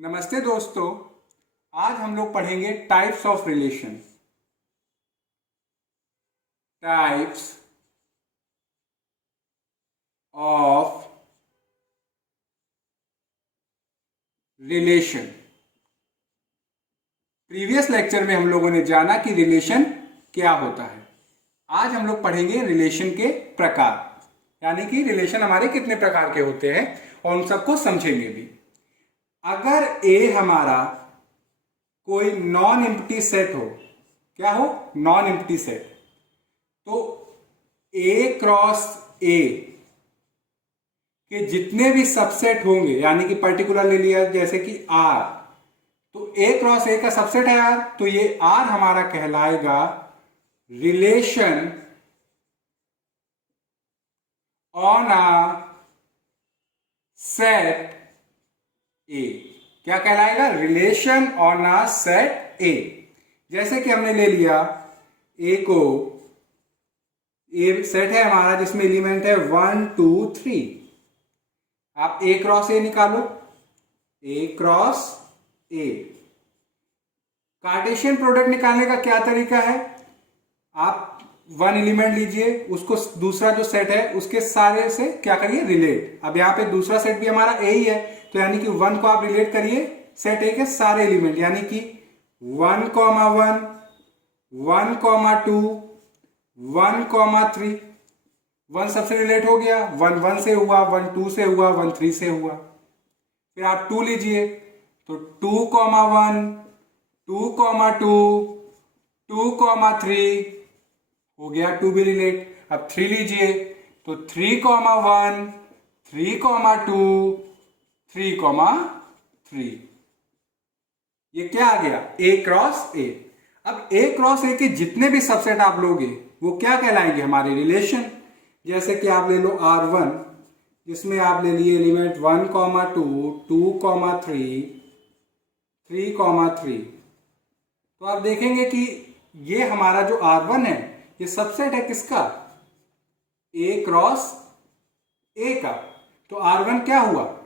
नमस्ते दोस्तों। आज हम लोग पढ़ेंगे types of relation. Types of relation. Previous lecture में हम लोगों ने जाना कि रिलेशन क्या होता है। आज हम लोग पढ़ेंगे रिलेशन के प्रकार, यानी कि रिलेशन हमारे कितने प्रकार के होते हैं और उन सबको समझेंगे भी। अगर ए हमारा कोई नॉन एम्प्टी सेट हो, क्या हो? नॉन एम्प्टी सेट, तो ए क्रॉस ए के जितने भी सबसेट होंगे, यानी कि पर्टिकुलर ले लिया जैसे कि आर, तो ए क्रॉस ए का सबसेट है आर, तो ये आर हमारा कहलाएगा relation on a set A. क्या कहलाएगा? रिलेशन ऑन अ सेट ए। जैसे कि हमने ले लिया ए को, ए सेट है हमारा जिसमें एलिमेंट है 1 2 3। आप ए क्रॉस ए निकालो, ए क्रॉस ए। कार्टेशियन प्रोडक्ट निकालने का क्या तरीका है? आप वन एलिमेंट लीजिए, उसको दूसरा जो सेट है उसके सारे से क्या करिए? रिलेट। अब यहाँ पे दूसरा सेट भी हमारा ए ही है, तो यानी कि 1 को आप रिलेट करिए सेट ए के सारे एलिमेंट, यानी कि 1 कॉमा 1, 1 कॉमा 2, 1 कॉमा 3। 1 सबसे रिलेट हो गया, 1 1 से हुआ, 1 2 से हुआ, 1 3 से हुआ। फिर आप 2 लीजिए, तो 2 कॉमा 1, 2 कॉमा 2, 2 कॉमा 3 हो गया, 2 भी रिलेट। अब 3 लीजिए, तो 3 कॉमा 1, 3 कॉमा 2, 3 कॉमा 3। ये क्या आ गया? ए क्रॉस ए। अब ए क्रॉस ए के जितने भी सबसेट आप लोगे वो क्या कहलाएंगे? हमारे रिलेशन। जैसे कि आप ले लो R1, जिसमें आप ले लिए एलिमेंट 1 कॉमा 2, 2 कॉमा 3, 3 कॉमा 3। तो आप देखेंगे कि ये हमारा जो R1 है ये सबसेट है किसका? ए क्रॉस ए का। तो R1 क्या हुआ?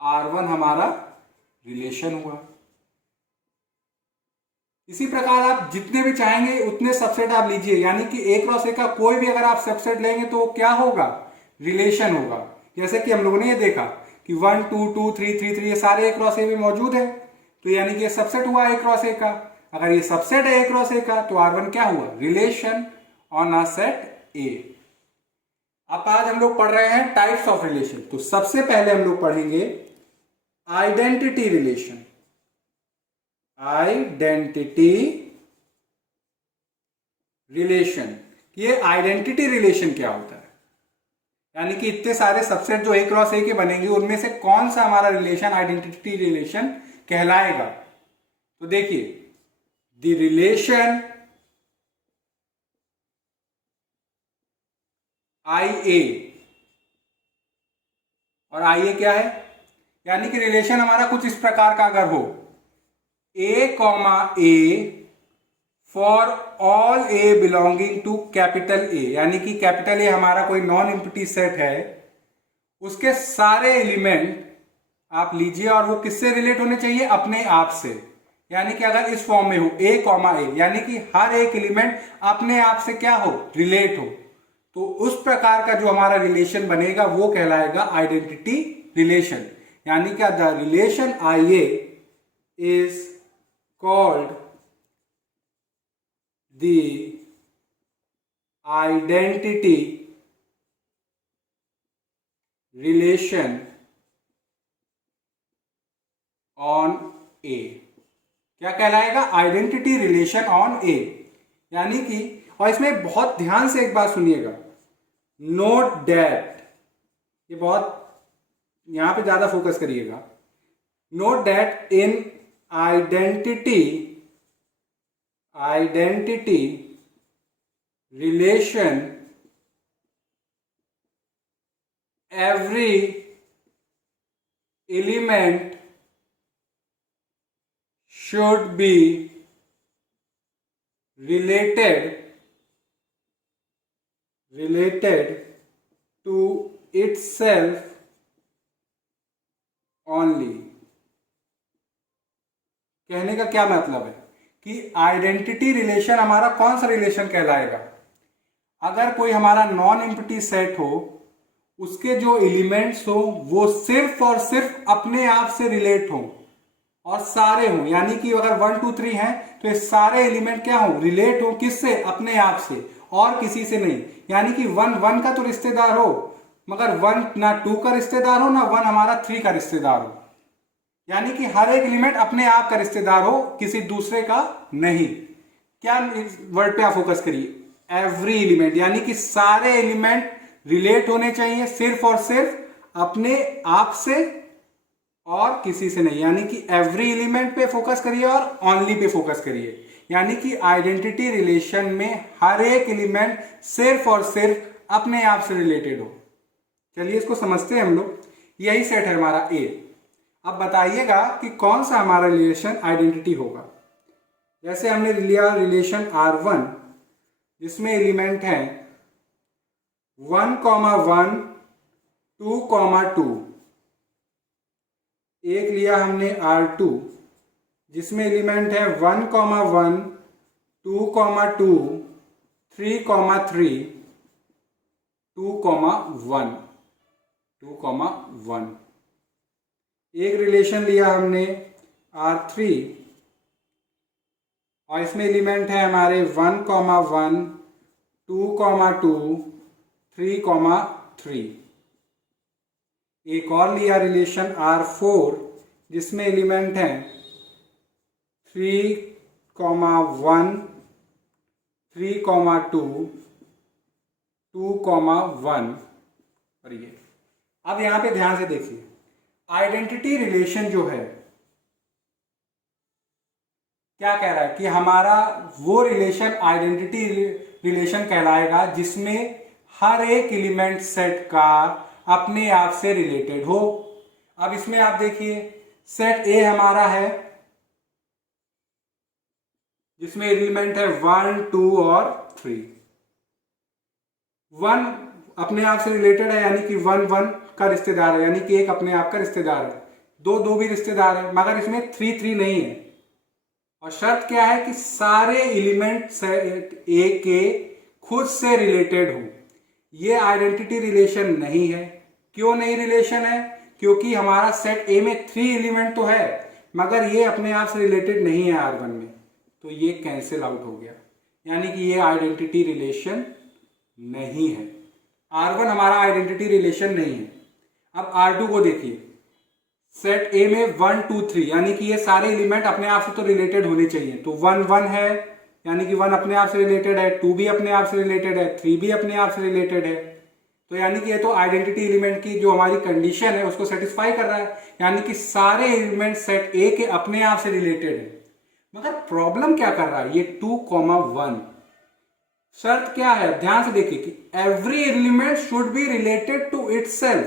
R1 हमारा रिलेशन हुआ। इसी प्रकार आप जितने भी चाहेंगे उतने सबसेट आप लीजिए, यानी कि ए क्रॉस ए का कोई भी अगर आप सबसेट लेंगे तो क्या होगा? रिलेशन होगा। जैसे कि हम लोगों ने ये देखा कि 1 2 2 3 3 3 ये सारे ए क्रॉस ए में मौजूद है, तो यानी कि ये सबसेट हुआ ए क्रॉस ए का। अगर ये सबसेट है ए क्रॉस ए का तो R1 क्या हुआ? रिलेशन ऑन अ सेट ए। अब आज हम लोग पढ़ रहे हैं टाइप्स ऑफ रिलेशन। तो सबसे पहले हम लोग पढ़ेंगे आइडेंटिटी रिलेशन। Identity relation. ये आइडेंटिटी रिलेशन क्या होता है? यानी कि इतने सारे सबसेट जो ए क्रॉस ए के बनेंगे उनमें से कौन सा हमारा रिलेशन आइडेंटिटी रिलेशन कहलाएगा? तो देखिए, द रिलेशन आई ए, और आई ए क्या है? यानी कि रिलेशन हमारा कुछ इस प्रकार का अगर हो, A comma A for all A belonging to capital A, यानी कि कैपिटल ए हमारा कोई नॉन एम्प्टी सेट है, उसके सारे एलिमेंट आप लीजिए और वो किससे रिलेट होने चाहिए? अपने आप से। यानी कि अगर इस फॉर्म में हो ए कॉमा ए, यानी कि हर एक एलिमेंट अपने आप से क्या हो? रिलेट हो। तो उस प्रकार का जो हमारा रिलेशन बनेगा वो कहलाएगा आइडेंटिटी रिलेशन। यानी कि the relation I A is called the identity relation on A। क्या कहलाएगा? आइडेंटिटी रिलेशन ऑन ए। यानी कि, और इसमें बहुत ध्यान से एक बात सुनिएगा, नोट दैट, ये बहुत यहां पे ज्यादा फोकस करिएगा। Note that in identity relation, every element should be related to itself only। कहने का क्या मतलब है कि आइडेंटिटी रिलेशन हमारा कौन सा रिलेशन कहलाएगा? अगर कोई हमारा नॉन एम्प्टी सेट हो, उसके जो एलिमेंट्स हो वो सिर्फ और सिर्फ अपने आप से रिलेट हो और सारे हो, यानी कि अगर 1 2 3 हैं तो ये सारे एलिमेंट क्या हो, रिलेट हो किससे, अपने आप से और किसी से नहीं। यानी कि 1 1 का तो रिश्तेदार हो, मगर 1 ना 2 का रिश्तेदार हो, ना 1 हमारा 3 का रिश्तेदार हो। यानी कि हर एक एलिमेंट अपने आप का रिश्तेदार हो, किसी दूसरे का नहीं। क्या इस वर्ड पे आप फोकस करिए, एवरी एलिमेंट, यानी कि सारे एलिमेंट रिलेट होने चाहिए सिर्फ और सिर्फ अपने आप से और किसी से नहीं। यानी कि एवरी एलिमेंट पे फोकस करिए और ओनली पे फोकस करिए। यानी कि आइडेंटिटी रिलेशन में हर एक एलिमेंट सिर्फ और सिर्फ अपने आप से रिलेटेड हो। चलिए इसको समझते हैं हम लोग। यही सेट है हमारा ए। अब बताइएगा कि कौन सा हमारा रिलेशन आइडेंटिटी होगा। जैसे हमने लिया रिलेशन R1 जिसमें एलिमेंट है 1, 1, 2, 2। एक लिया हमने R2 जिसमें एलिमेंट है 1, 1, 2, 2, 3, 3, 2, 1। एक रिलेशन लिया हमने R3 और इसमें एलिमेंट है हमारे 1, 1, 2, 2, 3, 3। एक और लिया रिलेशन R4 जिसमें एलिमेंट है 3, 1, 3, 2, 2, 1 और ये। अब यहां पे ध्यान से देखिए, आइडेंटिटी रिलेशन जो है क्या कह रहा है कि हमारा वो रिलेशन आइडेंटिटी रिलेशन कहलाएगा जिसमें हर एक एलिमेंट सेट का अपने आप से रिलेटेड हो। अब इसमें आप देखिए, सेट ए हमारा है जिसमें एलिमेंट है 1, 2 और 3। 1 अपने आप से रिलेटेड है, यानी कि 1 1 का रिश्तेदार है, यानी कि एक अपने आप का रिश्तेदार है। 2 2 भी रिश्तेदार है, मगर इसमें 3 3 नहीं है। और शर्त क्या है कि सारे एलिमेंट सेट ए के खुद से रिलेटेड हो। ये आइडेंटिटी रिलेशन नहीं है। क्यों नहीं रिलेशन है? क्योंकि हमारा सेट ए में 3 एलिमेंट तो है, मगर ये अपने आप से रिलेटेड नहीं है R1 में, तो ये कैंसिल आउट हो गया। यानी कि ये आइडेंटिटी रिलेशन नहीं है। R1 हमारा आइडेंटिटी रिलेशन नहीं है। अब R2 को देखिए, सेट ए में 1 2 3, यानी कि ये सारे एलिमेंट अपने आप से तो रिलेटेड होने चाहिए। तो 1 1 है, यानी कि 1 अपने आप से रिलेटेड है, 2 भी अपने आप से रिलेटेड है, 3 भी अपने आप से रिलेटेड है। तो यानी कि ये तो आइडेंटिटी एलिमेंट की जो हमारी कंडीशन है उसको सेटिस्फाई कर रहा है, यानी कि सारे एलिमेंट सेट ए के अपने आप से रिलेटेड है। मगर प्रॉब्लम क्या कर रहा है, ये 2, 1। शर्त क्या है, ध्यान से देखिए कि every element should be related to itself,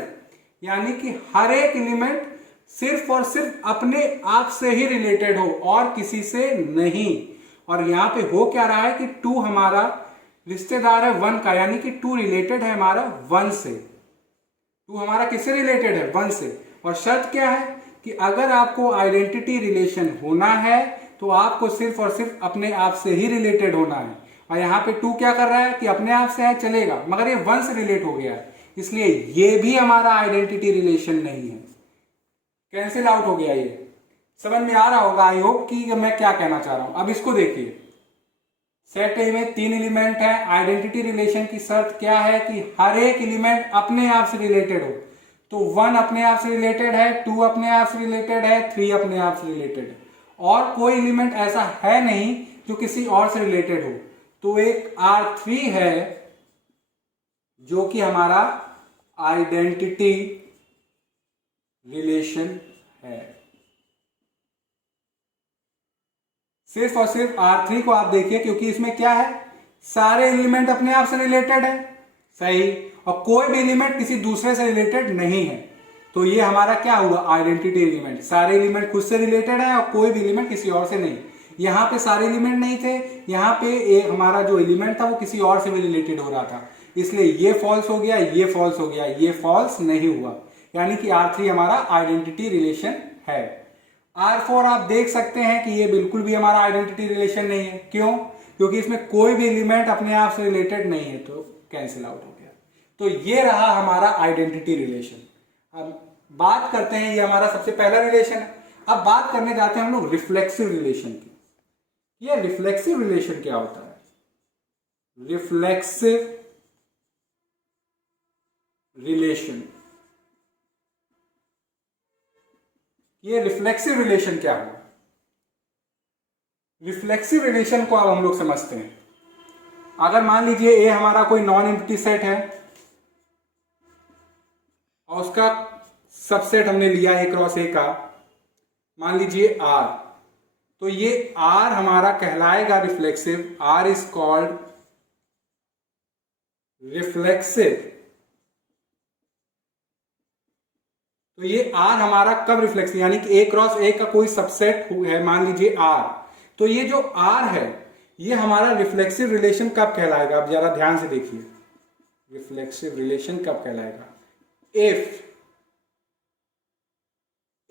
यानी कि हर एक एलिमेंट सिर्फ और सिर्फ अपने आप से ही रिलेटेड हो और किसी से नहीं। और यहां पे हो क्या रहा है कि 2 हमारा रिश्तेदार है 1 का, यानी कि 2 रिलेटेड है हमारा 1 से। 2 हमारा किससे रिलेटेड है, 1 से। और शर्त क्या है कि अगर आपको आइडेंटिटी रिलेशन होना है तो आपको सिर्फ और सिर्फ अपने आप से ही रिलेटेड होना है। और यहाँ पे 2 क्या कर रहा है कि अपने आप से है, चलेगा, मगर ये 1 से रिलेट हो गया है, इसलिए ये भी हमारा आइडेंटिटी रिलेशन नहीं है, कैंसिल आउट हो गया। ये समझ में आ रहा होगा आई होप कि मैं क्या कहना चाह रहा हूं। अब इसको देखिए, सेट ए में 3 एलिमेंट है। आइडेंटिटी रिलेशन की शर्त क्या है कि हर एक एलिमेंट अपने आप से रिलेटेड हो। तो 1 अपने आप से रिलेटेड है, 2 अपने आप से रिलेटेड है, 3 अपने आप से रिलेटेड है, और कोई एलिमेंट ऐसा है नहीं जो किसी और से रिलेटेड हो। तो एक R3 है जो कि हमारा आइडेंटिटी रिलेशन है। सिर्फ और सिर्फ R3 को आप देखिए, क्योंकि इसमें क्या है, सारे एलिमेंट अपने आप से रिलेटेड है, सही, और कोई भी एलिमेंट किसी दूसरे से रिलेटेड नहीं है। तो ये हमारा क्या हुआ, आइडेंटिटी एलिमेंट। सारे एलिमेंट खुद से रिलेटेड है और कोई भी एलिमेंट किसी और से नहीं। यहाँ पे सारे एलिमेंट नहीं थे, यहाँ पे एक हमारा जो एलिमेंट था वो किसी और से भी रिलेटेड हो रहा था, इसलिए ये फॉल्स हो गया, ये फॉल्स हो गया, ये फॉल्स नहीं हुआ। यानी कि R3 हमारा आइडेंटिटी रिलेशन है। R4 आप देख सकते हैं कि ये बिल्कुल भी हमारा आइडेंटिटी रिलेशन नहीं है। क्यों? क्योंकि इसमें कोई भी एलिमेंट अपने आप से रिलेटेड नहीं है, तो कैंसिल आउट हो गया। तो ये रहा हमारा आइडेंटिटी रिलेशन। अब बात करते हैं, ये हमारा सबसे पहला रिलेशन है। अब बात करने जाते हैं हम लोग रिफ्लेक्सिव रिलेशन की। ये रिफ्लेक्सिव रिलेशन क्या होता है? रिफ्लेक्सिव रिलेशन, ये रिफ्लेक्सिव रिलेशन क्या हुआ? रिफ्लेक्सिव रिलेशन को अब हम लोग समझते हैं। अगर मान लीजिए ए हमारा कोई नॉन एम्प्टी सेट है और उसका सबसेट हमने लिया ए क्रॉस ए का, मान लीजिए आर, तो ये आर हमारा कहलाएगा reflexive. R is called reflexive. तो ये आर हमारा कब रिफ्लेक्सिव, यानी कि ए क्रॉस ए का कोई सबसेट है, मान लीजिए आर, तो ये जो आर है ये हमारा रिफ्लेक्सिव रिलेशन कब कहलाएगा? आप जरा ध्यान से देखिए, रिफ्लेक्सिव रिलेशन कब कहलाएगा? इफ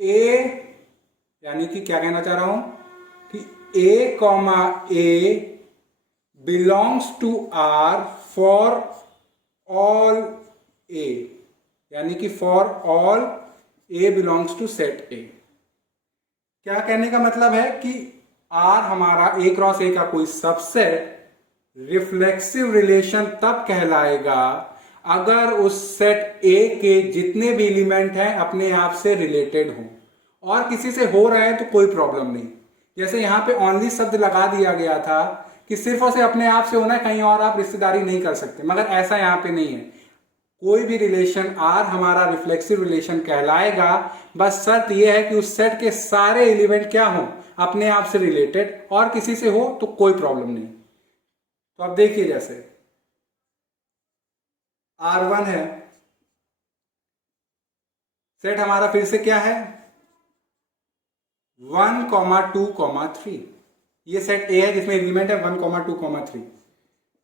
ए, यानी कि क्या कहना चाह रहा हूं कि A comma A belongs to R for all A, यानी कि for all A belongs to set A. क्या कहने का मतलब है कि आर हमारा ए क्रॉस ए का कोई सबसेट रिफ्लेक्सिव रिलेशन तब कहलाएगा अगर उस सेट ए के जितने भी एलिमेंट हैं अपने आप से रिलेटेड हों, और किसी से हो रहा है तो कोई प्रॉब्लम नहीं। जैसे यहां पे ओनली शब्द लगा दिया गया था कि सिर्फ और सिर्फ अपने आप से होना है, कहीं और आप रिश्तेदारी नहीं कर सकते, मगर ऐसा यहां पे नहीं है। कोई भी रिलेशन आर हमारा रिफ्लेक्सिव रिलेशन कहलाएगा, बस शर्त यह है कि उस सेट के सारे एलिमेंट क्या हों, अपने आप से रिलेटेड, और किसी से हो तो कोई प्रॉब्लम नहीं। तो अब देखिए, जैसे R1 है, सेट हमारा फिर से क्या है 1, 2, 3। ये सेट ए है जिसमें एलिमेंट है 1, 2, 3।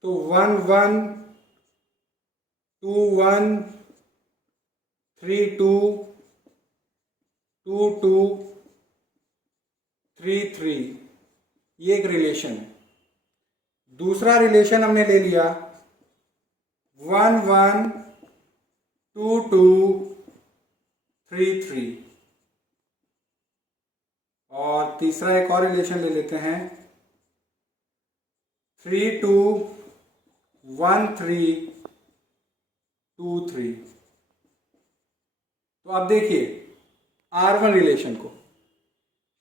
तो 1, 1, 2, 1, 3, 2, 2, 2, 3, 3, ये एक रिलेशन है। दूसरा रिलेशन हमने ले लिया 1, 1, 2, 2, 3, 3, और तीसरा एक और रिलेशन ले लेते हैं 3, 2, 1, 3, 2, 3। तो अब देखिए R1 रिलेशन को,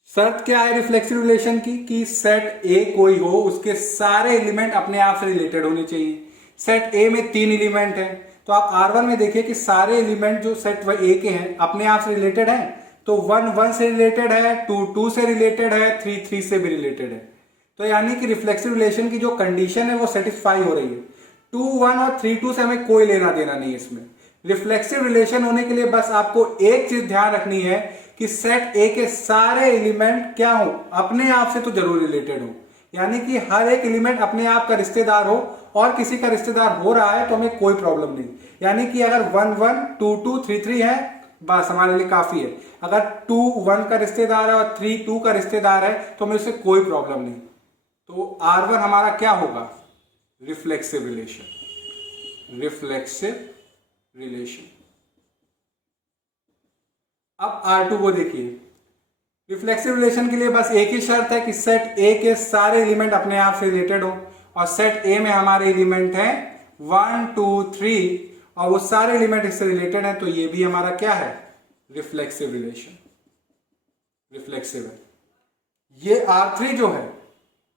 शर्त क्या है रिफ्लेक्सिव रिलेशन की कि सेट ए कोई हो, उसके सारे एलिमेंट अपने आप से रिलेटेड होने चाहिए। सेट ए में 3 एलिमेंट हैं, तो आप R1 में देखिए कि सारे एलिमेंट जो सेट ए के हैं अपने आप से रिलेटेड हैं। तो 1, 1 से रिलेटेड है, 2, 2 से रिलेटेड है, 3, 3 से भी रिलेटेड है। तो यानी कि रिफ्लेक्सिव रिलेशन की जो कंडीशन है वो सेटिस्फाई हो रही है। 2, 1 और 3, 2 से हमें कोई लेना देना नहीं है इसमें। रिफ्लेक्सिव रिलेशन होने के लिए बस आपको एक चीज ध्यान रखनी है कि सेट ए के सारे एलिमेंट क्या हो, अपने आप से तो जरूर रिलेटेड हो, यानी कि हर एक एलिमेंट अपने आप का रिश्तेदार हो, और किसी का रिश्तेदार हो रहा है तो हमें कोई प्रॉब्लम नहीं। यानी कि अगर 1, 1, 2, 2, 3, 3 है, बस हमारे लिए काफी है। अगर 2, 1 का रिश्तेदार है और 3, 2 का रिश्तेदार है तो हमें उससे कोई प्रॉब्लम नहीं। तो R1 हमारा क्या होगा रिफ्लेक्सिव रिलेशन, रिफ्लेक्सिव रिलेशन। अब R2 को देखिए, रिफ्लेक्सिव रिलेशन के लिए बस एक ही शर्त है कि सेट ए के सारे एलिमेंट अपने आप से रिलेटेड हो, और सेट ए में हमारे एलिमेंट हैं 1, 2, 3, और वो सारे एलिमेंट इससे रिलेटेड हैं, तो ये भी हमारा क्या है रिफ्लेक्सिव रिलेशन, रिफ्लेक्सिव है। ये R3 जो है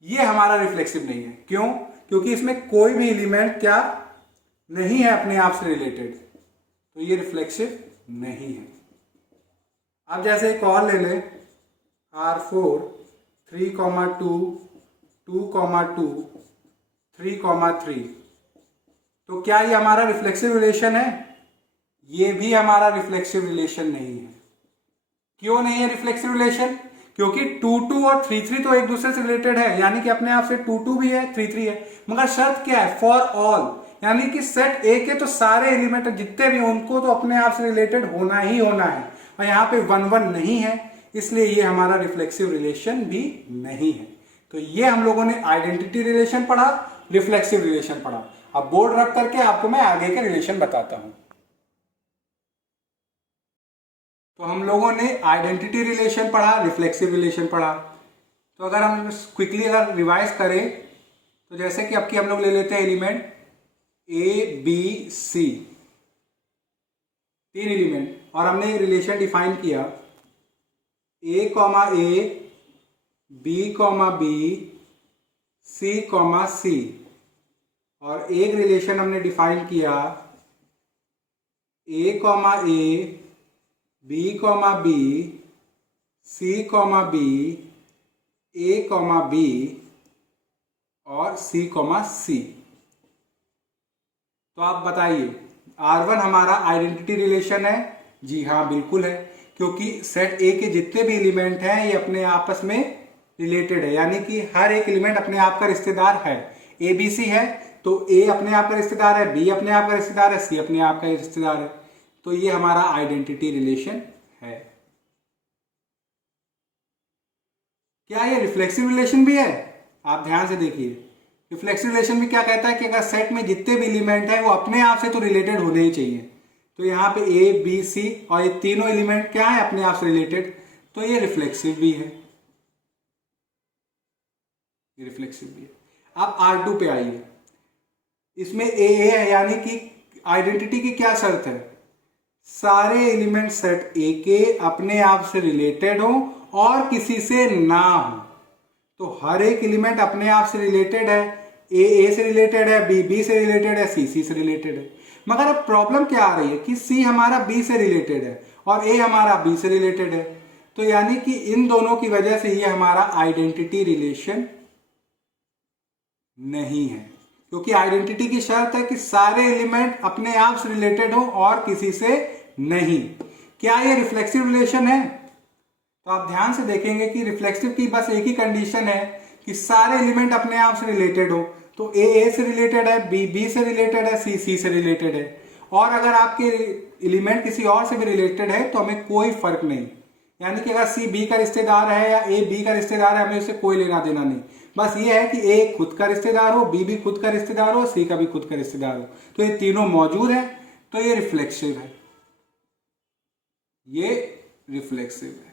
ये हमारा रिफ्लेक्सिव नहीं है। क्यों? क्योंकि इसमें कोई भी एलिमेंट क्या नहीं है अपने आप से रिलेटेड, तो ये रिफ्लेक्सिव नहीं है। अब जैसे एक और ले ले R4 3, 2, 2, 2, 3, 3, तो क्या ये हमारा रिफ्लेक्सिव रिलेशन है? ये भी हमारा रिफ्लेक्सिव रिलेशन नहीं है। क्यों नहीं है रिफ्लेक्सिव रिलेशन? क्योंकि 2, 2 और 3, 3 तो एक दूसरे से रिलेटेड है, यानी कि अपने आप से 2, 2 भी है, 3, 3 है, मगर शर्त क्या है फॉर ऑल, यानी कि सेट ए के तो सारे एलिमेंट जितने भी उनको तो अपने आप से रिलेटेड होना ही होना है, और यहाँ पे 1, 1 नहीं है, इसलिए ये हमारा रिफ्लेक्सिव रिलेशन भी नहीं है। तो ये हम लोगों ने आइडेंटिटी रिलेशन पढ़ा, रिफ्लेक्सिव रिलेशन पढ़ा। अब बोर्ड रख करके आपको मैं आगे के रिलेशन बताता हूं। तो हम लोगों ने आइडेंटिटी रिलेशन पढ़ा, रिफ्लेक्सिव रिलेशन पढ़ा। तो अगर हम क्विकली अगर रिवाइज करें तो जैसे कि अब की हम लोग ले लेते हैं element A B C, 3 element, और हमने रिलेशन डिफाइन किया A comma A, B comma B, C comma C, और एक रिलेशन हमने डिफाइन किया A comma A, B comma B, C comma B, A comma B और सी कॉमा सी। तो आप बताइए R1 हमारा आइडेंटिटी रिलेशन है? जी हाँ, बिल्कुल है, क्योंकि सेट ए के जितने भी एलिमेंट हैं ये अपने आपस में रिलेटेड है, यानी कि हर एक एलिमेंट अपने आप का रिश्तेदार है। ए बी सी है तो ए अपने आप का रिश्तेदार है, बी अपने आप का रिश्तेदार है, सी अपने आप का रिश्तेदार है। तो ये हमारा आइडेंटिटी रिलेशन है। क्या ये रिफ्लेक्सिव रिलेशन भी है? आप ध्यान से देखिए, रिफ्लेक्सिव रिलेशन भी क्या कहता है कि अगर सेट में जितने भी एलिमेंट हैं वो अपने आप से तो रिलेटेड होने ही चाहिए। तो यहाँ पे ए बी सी और ये तीनों एलिमेंट क्या है, अपने आप से रिलेटेड, तो ये रिफ्लेक्सिव भी है, ये रिफ्लेक्सिव भी है। अब R2 पे आइए, इसमें ए है, यानी कि आइडेंटिटी की क्या शर्त है? सारे एलिमेंट सेट ए के अपने आप से रिलेटेड हो और किसी से ना हो। तो हर एक एलिमेंट अपने आप से रिलेटेड है, ए से रिलेटेड है, बी से रिलेटेड है, सी से रिलेटेड है। मगर अब प्रॉब्लम क्या आ रही है कि सी हमारा बी से रिलेटेड है और ए हमारा बी से रिलेटेड है। तो यानी कि इन दोनों की वजह से ये हमारा आइडेंटिटी रिलेशन नहीं है, क्योंकि आइडेंटिटी की शर्त है कि सारे एलिमेंट अपने आप से रिलेटेड हो और किसी से नहीं। क्या ये रिफ्लेक्सिव रिलेशन है? तो आप ध्यान से देखेंगे कि रिफ्लेक्सिव की बस एक ही कंडीशन है कि सारे एलिमेंट अपने आप से रिलेटेड हो। तो ए से रिलेटेड है, बी से रिलेटेड है, सी से रिलेटेड है, और अगर आपके एलिमेंट किसी और से भी रिलेटेड है तो हमें कोई फर्क नहीं। यानी कि अगर सी बी का रिश्तेदार है या ए बी का रिश्तेदार है, हमें उससे कोई लेना देना नहीं। बस ये है कि ए खुद का रिश्तेदार हो, बी भी खुद का रिश्तेदार हो, सी का भी खुद का रिश्तेदार हो। तो ये तीनों मौजूद है, तो ये रिफ्लेक्सिव है, ये रिफ्लेक्सिव है।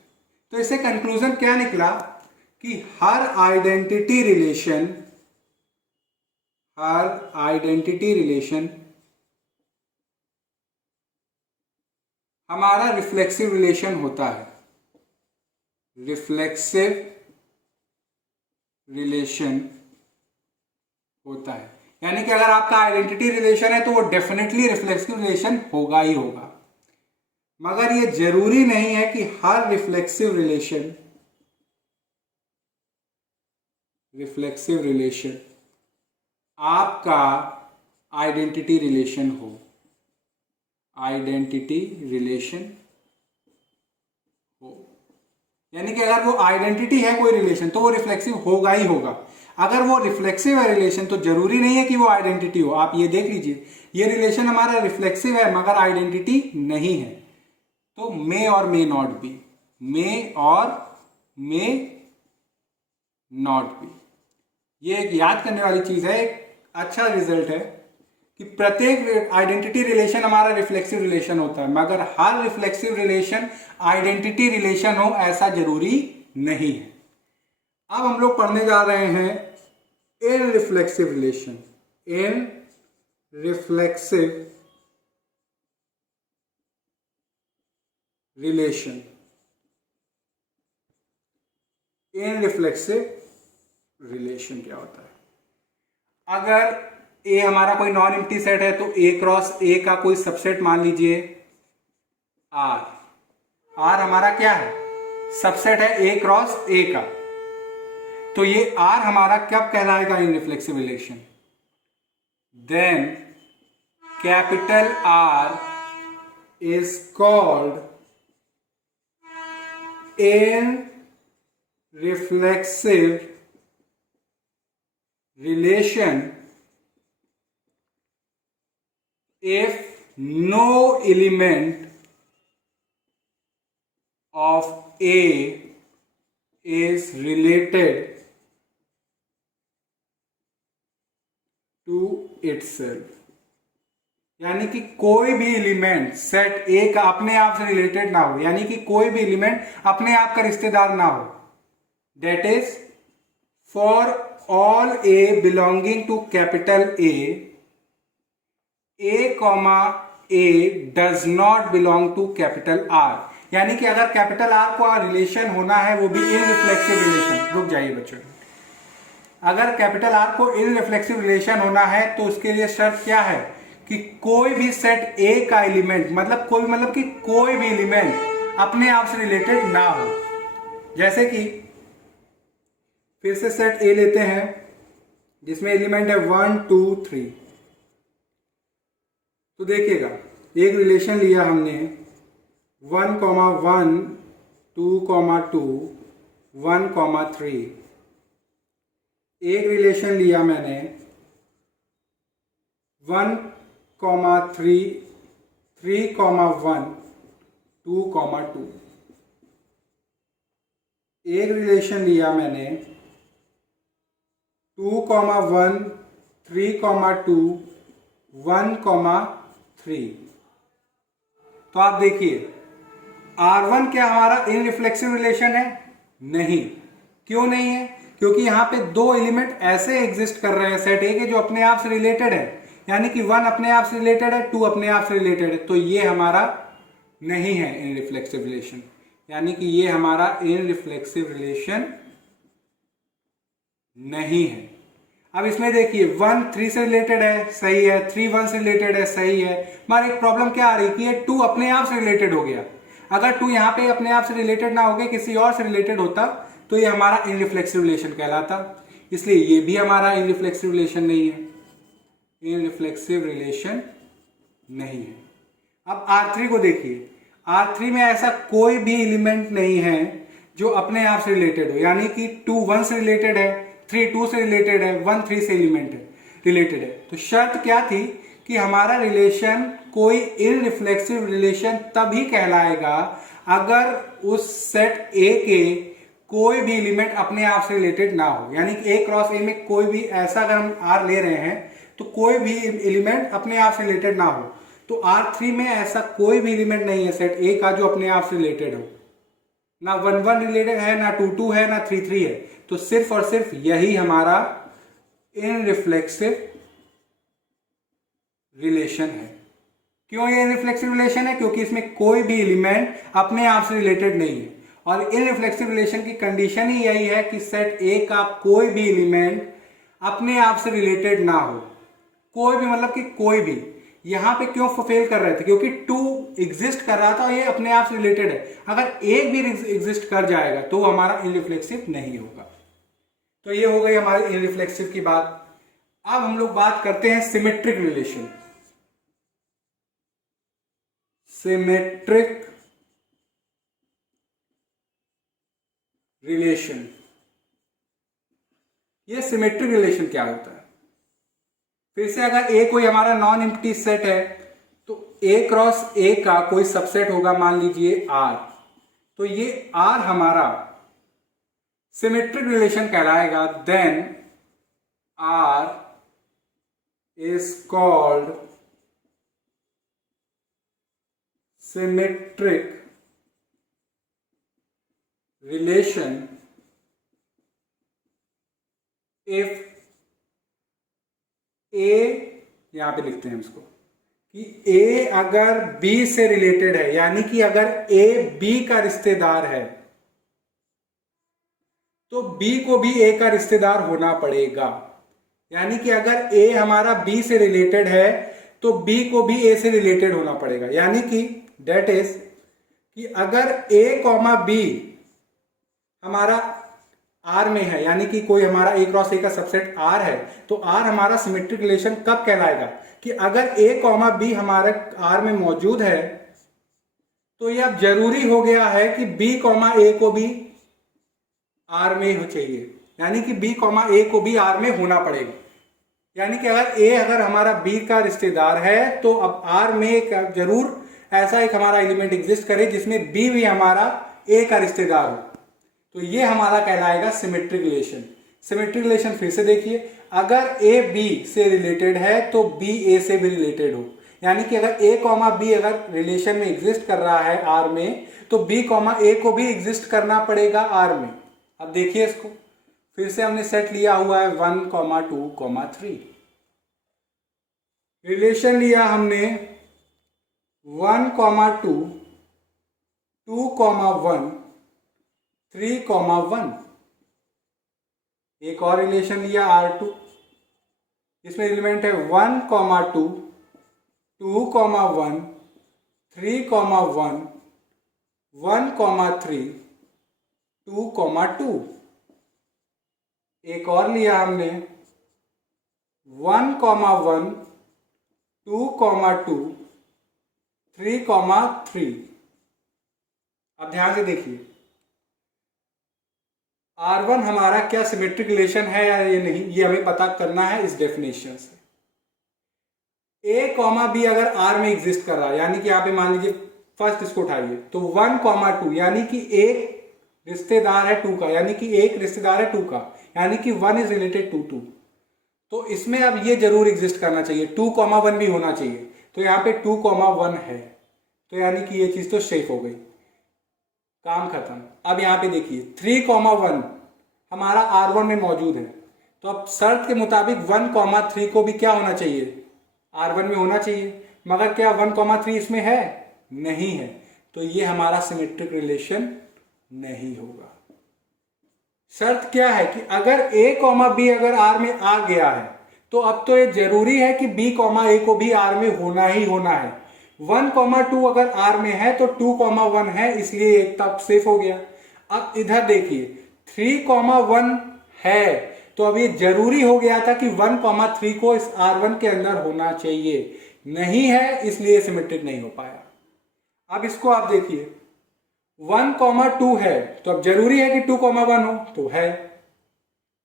तो इससे कंक्लूजन क्या निकला कि हर आइडेंटिटी रिलेशन हमारा रिफ्लेक्सिव रिलेशन होता है, रिफ्लेक्सिव रिलेशन होता है। यानी कि अगर आपका आइडेंटिटी रिलेशन है तो वो डेफिनेटली रिफ्लेक्सिव रिलेशन होगा ही होगा। मगर ये जरूरी नहीं है कि हर रिफ्लेक्सिव रिलेशन आपका आइडेंटिटी रिलेशन हो, आइडेंटिटी रिलेशन हो। यानी कि अगर वो आइडेंटिटी है कोई रिलेशन तो वो रिफ्लेक्सिव होगा ही होगा। अगर वो रिफ्लेक्सिव है रिलेशन तो जरूरी नहीं है कि वो आइडेंटिटी हो। आप ये देख लीजिए, ये रिलेशन हमारा रिफ्लेक्सिव है मगर आइडेंटिटी नहीं है। तो मे और मे नॉट बी, मे और मे नॉट बी। ये एक याद करने वाली चीज है, एक अच्छा रिजल्ट है कि प्रत्येक आइडेंटिटी रिलेशन हमारा रिफ्लेक्सिव रिलेशन होता है, मगर हर रिफ्लेक्सिव रिलेशन आइडेंटिटी रिलेशन हो ऐसा जरूरी नहीं है। अब हम लोग पढ़ने जा रहे हैं irreflexive relation. Irreflexive relation, irreflexive relation क्या होता है? अगर ए हमारा कोई नॉन एम्प्टी सेट है तो ए क्रॉस ए का कोई सबसेट मान लीजिए आर। आर हमारा क्या है? सबसेट है ए क्रॉस ए का। तो ये आर हमारा कब कहलाएगा irreflexive relation? Then capital R is called irreflexive relation if no element of A is related to itself, यानी कि कोई भी एलिमेंट सेट ए का अपने आप से रिलेटेड ना हो, यानी कि कोई भी एलिमेंट अपने आप का रिश्तेदार ना हो। That is for all A belonging to capital A comma a does not belong to capital R, यानी कि अगर कैपिटल आर को रिलेशन होना है, वो भी इनरिफ्लेक्सिव रिलेशन। रुक जाइए बच्चों, अगर कैपिटल आर को इनरिफ्लेक्सिव रिलेशन होना है तो उसके लिए शर्त क्या है कि कोई भी सेट ए का एलिमेंट, मतलब कोई भी एलिमेंट अपने आप से रिलेटेड ना हो। जैसे कि फिर से सेट ए लेते हैं जिसमें एलिमेंट है 1 2 3। तो देखिएगा, एक रिलेशन लिया हमने 1, 1 2, 2 1, 3। एक रिलेशन लिया मैंने 1, 3 3, 1 2, 2। एक रिलेशन लिया मैंने 2, 1 3, 2 1, 3। तो आप देखिए R1 क्या हमारा इनरिफ्लेक्सिव रिलेशन है? नहीं। क्यों नहीं है? क्योंकि यहां पे दो एलिमेंट ऐसे एग्जिस्ट कर रहे हैं सेट ए के जो अपने आप से रिलेटेड है, यानी कि 1 अपने आप से रिलेटेड है, 2 अपने आप से रिलेटेड है, तो ये हमारा नहीं है इनरिफ्लेक्सिव रिलेशन, यानी कि ये हमारा इनरिफ्लेक्सिव रिलेशन नहीं है। अब इसमें देखिए 1 3 से रिलेटेड है, सही है, 3 1 से रिलेटेड है, सही है, मगर एक प्रॉब्लम क्या आ रही कि ये 2 अपने आप से रिलेटेड हो गया। अगर 2 यहां पे अपने आप से रिलेटेड ना हो गया, किसी और से रिलेटेड होता, तो ये हमारा इनरिफ्लेक्सिव रिलेशन कहलाता। इसलिए ये भी हमारा इनरिफ्लेक्सिव रिलेशन नहीं है, इनरिफ्लेक्सिव रिलेशन नहीं है। अब R3 को देखिए, R3 में ऐसा कोई भी एलिमेंट नहीं है जो अपने आप से रिलेटेड हो, यानी कि 2 1 से रिलेटेड है, 3 2 से रिलेटेड है, 1 3 से एलिमेंट है रिलेटेड है। तो शर्त क्या थी कि हमारा रिलेशन कोई इनरिफ्लेक्सिव रिलेशन तभी कहलाएगा अगर उस सेट ए के कोई भी एलिमेंट अपने आप से रिलेटेड ना हो, यानी कि ए क्रॉस ए में कोई भी ऐसा, अगर हम आर ले रहे हैं तो कोई भी एलिमेंट अपने आप से रिलेटेड ना हो। तो R3 में ऐसा कोई भी एलिमेंट नहीं है सेट ए का जो अपने आप से रिलेटेड हो, ना 1 1 रिलेटेड है, ना 2 2 है, ना 3 3 है। तो सिर्फ और सिर्फ यही हमारा इनरिफ्लेक्सिव रिलेशन है। क्यों ये इनरिफ्लेक्सिव रिलेशन है? क्योंकि इसमें कोई भी एलिमेंट अपने आप से रिलेटेड नहीं है, और इनरिफ्लेक्सिव रिलेशन की कंडीशन ही यही है कि सेट ए का कोई भी एलिमेंट अपने आप से रिलेटेड ना हो। कोई भी मतलब कि कोई भी। यहां पे क्यों फेल कर रहे थे? क्योंकि 2 एग्जिस्ट कर रहा था, ये अपने आप से रिलेटेड है। अगर एक भी एग्जिस्ट कर जाएगा तो हमारा इनरिफ्लेक्सिव नहीं होगा। तो ये हो गई हमारी इनरिफ्लेक्सिव की बात। अब हम लोग बात करते हैं सिमेट्रिक रिलेशन। सिमेट्रिक रिलेशन, ये सिमेट्रिक रिलेशन क्या होता है? फिर से अगर ए कोई हमारा नॉन एम्प्टी सेट है तो ए क्रॉस ए का कोई सबसेट होगा, मान लीजिए आर, तो ये आर हमारा सिमेट्रिक रिलेशन कहलाएगा। Then R is called symmetric relation if A, यहां पे लिखते हैं इसको कि ए अगर बी से रिलेटेड है, यानी कि अगर ए बी का रिश्तेदार है तो बी को भी ए का रिश्तेदार होना पड़ेगा। यानी कि अगर ए हमारा बी से रिलेटेड है तो बी को भी ए से रिलेटेड होना पड़ेगा। यानी कि डेट इज कि अगर ए कॉमा बी हमारा आर में है, यानी कि कोई हमारा ए क्रॉस ए का सबसेट आर है, तो आर हमारा सिमेट्रिक रिलेशन कब कहलाएगा कि अगर ए कॉमा बी हमारे आर में मौजूद है तो यह अब जरूरी हो गया है कि बी कॉमा ए को भी आर में हो चाहिए, यानी कि बी कॉमा ए को भी आर में होना पड़ेगा। यानी कि अगर हमारा बी का रिश्तेदार है तो अब आर में जरूर ऐसा एक हमारा एलिमेंट एग्जिस्ट करे जिसमें बी भी हमारा ए का रिश्तेदार हो, तो ये हमारा कहलाएगा सिमेट्रिक रिलेशन। सिमेट्रिक रिलेशन फिर से देखिए, अगर ए बी से रिलेटेड है तो बी ए से भी रिलेटेड हो, यानी कि अगर ए कॉमा बी अगर रिलेशन में एग्जिस्ट कर रहा है आर में, तो बी कॉमा ए को भी एग्जिस्ट करना पड़ेगा आर में। अब देखिए इसको फिर से हमने सेट लिया हुआ है 1, 2, 3। रिलेशन लिया हमने 1, 2, 2, 1, 3, 1। एक और रिलेशन लिया R2, इसमें एलिमेंट है 1, 2, 2, 1, 3, 1, 1, 3, 2, 2। एक और लिया हमने 1, 1, 2, 2, 3, 3। अब ध्यान से देखिए R1 हमारा क्या सिमेट्रिक रिलेशन है या ये नहीं, ये हमें पता करना है इस डेफिनेशन से। ए कॉमा बी अगर आर में एग्जिस्ट कर रहा है, यानी कि यहाँ पे मान लीजिए फर्स्ट इसको उठाइए तो 1, 2, यानी कि एक रिश्तेदार है 2 का, यानी कि एक रिश्तेदार है 2 का, यानी कि 1 इज रिलेटेड टू 2। तो इसमें अब ये जरूर एग्जिस्ट करना चाहिए, 2, 1 भी होना चाहिए। तो यहाँ पे 2, 1 है, तो यानी कि ये चीज तो सेफ हो गई, काम खत्म। अब यहाँ पे देखिए 3, 1 हमारा R1 में मौजूद है, तो अब शर्त के मुताबिक 1, 3 को भी क्या होना चाहिए, R1 में होना चाहिए। मगर क्या 1, 3 इसमें है, नहीं है, तो ये हमारा सिमेट्रिक रिलेशन नहीं होगा। शर्त क्या है कि अगर A, B अगर R में आ गया है तो अब तो ये जरूरी है कि B, A को भी R में होना ही होना है। 1, 2 अगर R में है तो 2, 1 है, इसलिए एक तब सेफ हो गया। अब इधर देखिए 3, 1 है, तो अब ये जरूरी हो गया था कि 1, 3 को इस R1 के अंदर होना चाहिए, नहीं है, इसलिए सिमेट्रिक नहीं हो पाया। अब इसको आप देखिए 1, 2 है, तो अब जरूरी है कि 2, 1 हो, तो है।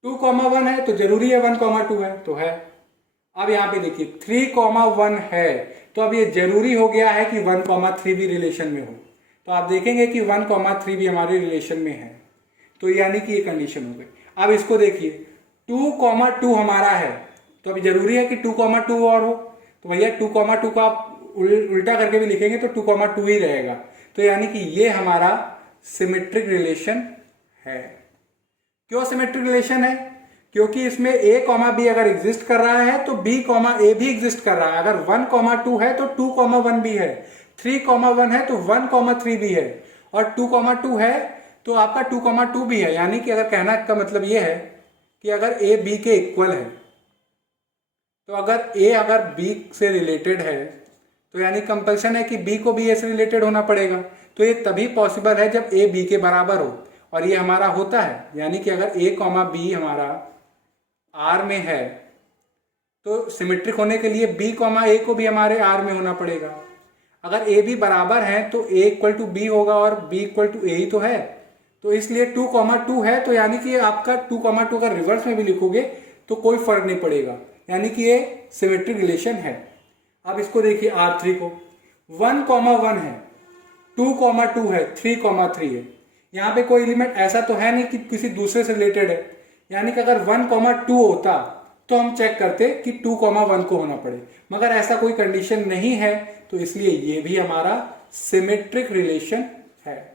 2, 1 है तो जरूरी है 1, 2 है, तो है। अब यहाँ पे देखिए 3, 1 है, तो अब ये जरूरी हो गया है कि 1, 3 भी रिलेशन में हो। तो आप देखेंगे कि 1, 3 भी हमारे रिलेशन में है, तो यानी कि ये कंडीशन हो गई। अब इसको देखिए 2, 2 हमारा है, तो अब जरूरी है कि 2, 2 और हो, तो भैया 2, 2 को आप उल्टा करके भी लिखेंगे तो 2, 2 ही रहेगा। तो यानी कि ये हमारा सिमेट्रिक रिलेशन है। क्यों सिमेट्रिक रिलेशन है? क्योंकि इसमें A, B अगर एग्जिस्ट कर रहा है तो B, A भी एग्जिस्ट कर रहा है। अगर 1, 2 है तो 2, 1 भी है, 3, 1 है तो 1, 3 भी है, और 2, 2 है तो आपका 2, 2 भी है। यानी कि अगर कहना का मतलब ये है कि अगर A B के इक्वल है, तो अगर A अगर B से रिलेटेड है तो यानी कंपल्सन है कि B को भी A से रिलेटेड होना पड़ेगा। तो ये तभी पॉसिबल है जब A B के बराबर हो, और ये हमारा होता है। यानी कि अगर A, B हमारा R में है तो सिमेट्रिक होने के लिए B, A को भी हमारे R में होना पड़ेगा। अगर A B बराबर है तो A = B होगा और B = A ही तो है। तो इसलिए 2, 2 है, तो यानी कि आपका 2, 2 अगर रिवर्स में भी लिखोगे तो कोई फर्क नहीं पड़ेगा, यानी कि ये सिमेट्रिक रिलेशन है। अब इसको देखिए R3 को 1, 1 है, 2, 2 है, 3, 3 है। यहाँ पे कोई एलिमेंट ऐसा तो है नहीं कि किसी दूसरे से रिलेटेड है, यानी कि अगर 1, 2 होता तो हम चेक करते कि 2, 1 को होना पड़े, मगर ऐसा कोई कंडीशन नहीं है, तो इसलिए ये भी हमारा सिमेट्रिक रिलेशन है।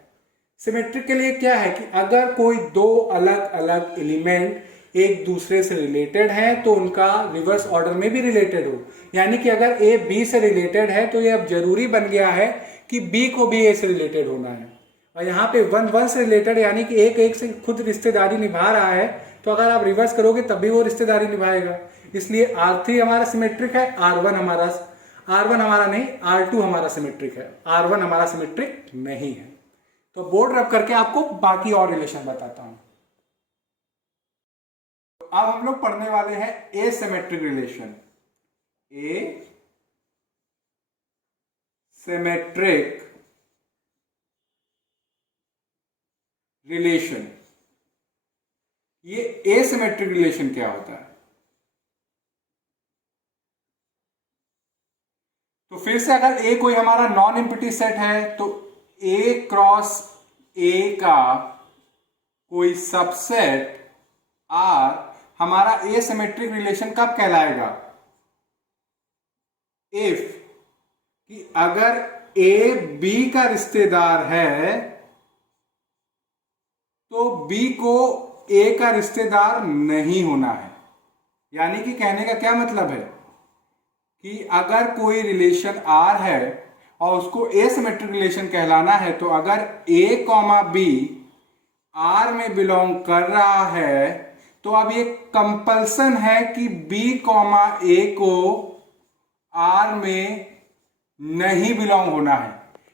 सिमेट्रिक के लिए क्या है कि अगर कोई दो अलग अलग एलिमेंट एक दूसरे से रिलेटेड है तो उनका रिवर्स ऑर्डर में भी रिलेटेड हो। यानी कि अगर A B से रिलेटेड है तो ये अब जरूरी बन गया है कि B को भी A से रिलेटेड होना है। और यहाँ पे 1, 1 से रिलेटेड, यानी कि एक से खुद रिश्तेदारी निभा रहा है, तो अगर आप रिवर्स करोगे तब भी वो रिश्तेदारी निभाएगा। इसलिए R3 हमारा सिमेट्रिक है, R1 हमारा नहीं, R2 हमारा सिमेट्रिक है, R1 हमारा सिमेट्रिक नहीं है। तो बोर्ड रब करके आपको बाकी और रिलेशन बताता हूं। अब हम लोग पढ़ने वाले हैं एसिमेट्रिक रिलेशन। एसिमेट्रिक रिलेशन, ये एसिमेट्रिक रिलेशन क्या होता है? तो फिर से अगर A कोई हमारा नॉन एम्प्टी सेट है तो A क्रॉस ए का कोई सबसेट आर हमारा एसिमेट्रिक रिलेशन कब कहलाएगा? इफ कि अगर ए बी का रिश्तेदार है तो बी को ए का रिश्तेदार नहीं होना है। यानी कि कहने का क्या मतलब है कि अगर कोई रिलेशन आर है और उसको एसिमेट्रिक रिलेशन कहलाना है तो अगर ए कॉमा बी आर में बिलोंग कर रहा है तो अब ये कंपल्सन है कि बी कॉमा ए को आर में नहीं बिलोंग होना है।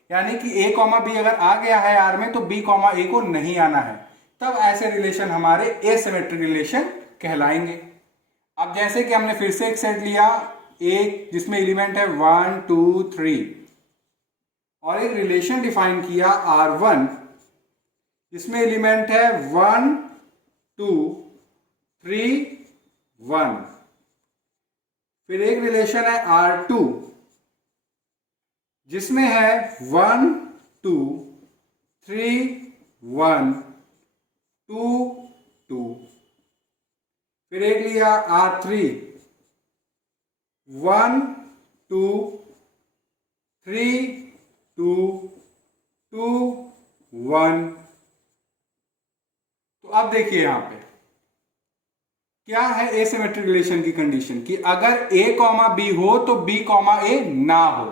यानी कि ए कॉमा बी अगर आ गया है आर में तो बी कॉमा ए को नहीं आना है, तब ऐसे रिलेशन हमारे एसिमेट्रिक रिलेशन कहलाएंगे। अब जैसे कि हमने फिर से एक सेट लिया एक जिसमें एलिमेंट है 1 2 3 और एक रिलेशन डिफाइन किया R1 जिसमें एलिमेंट है 1 2 3 1। फिर एक रिलेशन है R2 जिसमें है 1 2 3 1 2 2। फिर एक लिया R3 1 2 3 2 2 1। तो अब देखिए यहां पे क्या है एसिमेट्रिक रिलेशन की कंडीशन कि अगर a कॉमा बी हो तो b कॉमा ए ना हो।